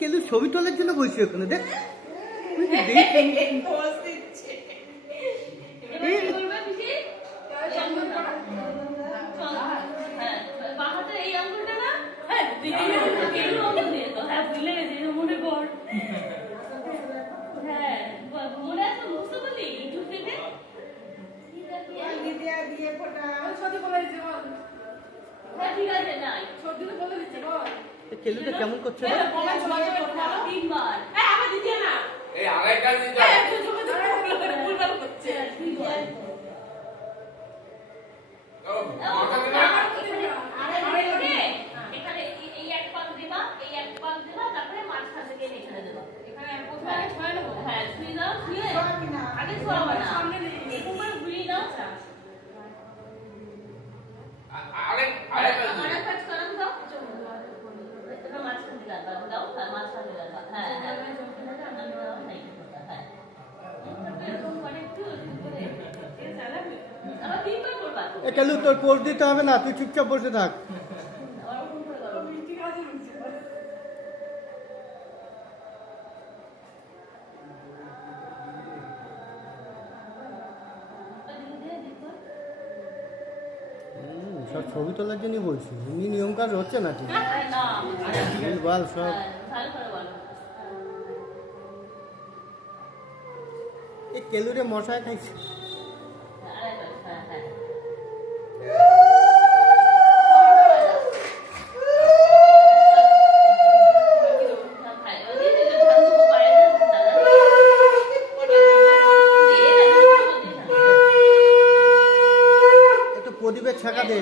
কেলু ছবি তোলার জন্য বসে ওখানে দেখ কেলুটা কেমন করছে কেলু তোর পোজ দিতে হবে না, তুই চুপচাপ বসে থাক। সব ছবি তোলার জন্য বলছি, এমনি নিয়ম কাজ হচ্ছে না ঠিক বল সব। এই কেলুরে মশায় খাইছে। প্রদীপের ছাকা দে,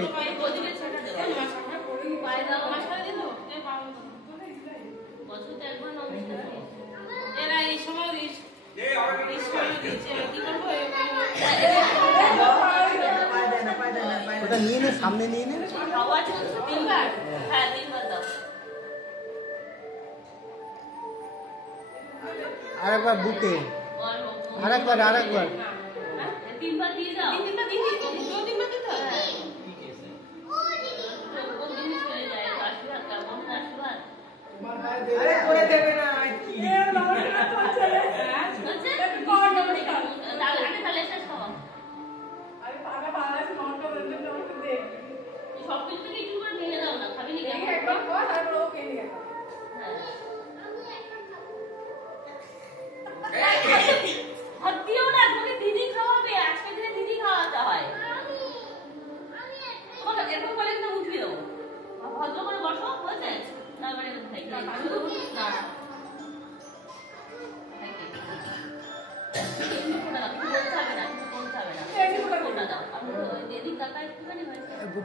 ওটা নিয়ে নে, সামনে নিয়ে নে। আরেকবার বুকে, আরেকবার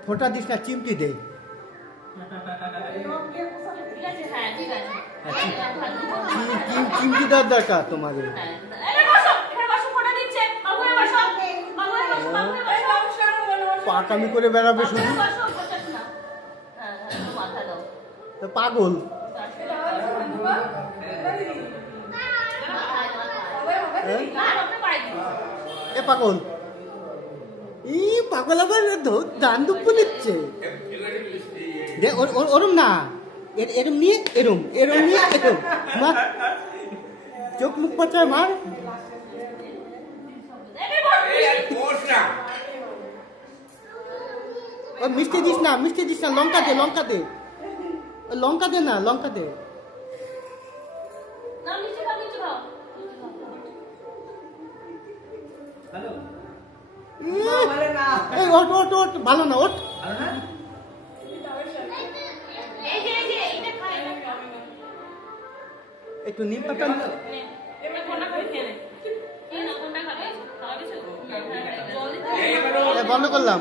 ফোটা দিস না, চিমটি দে। চিমটি দেওয়ার দরকার তোমাদের। পাকামি করে বেড়াবে শুধু, পাগল। এ পাগল, ই পাগল আবার দান দুঃখ নিচ্ছে। ওরম না, এরম নিয়ে এরম, এরম নিয়ে এরম মার, চোখ মুখ পাচায় মার। ও মিষ্টি দিস না, মিষ্টি দিস না, লঙ্কা দে, লঙ্কা দে, লঙ্কা দে না, লঙ্কা দে। ভালো না, ওঠ। একটু নিম পাতা বন্ধ করলাম।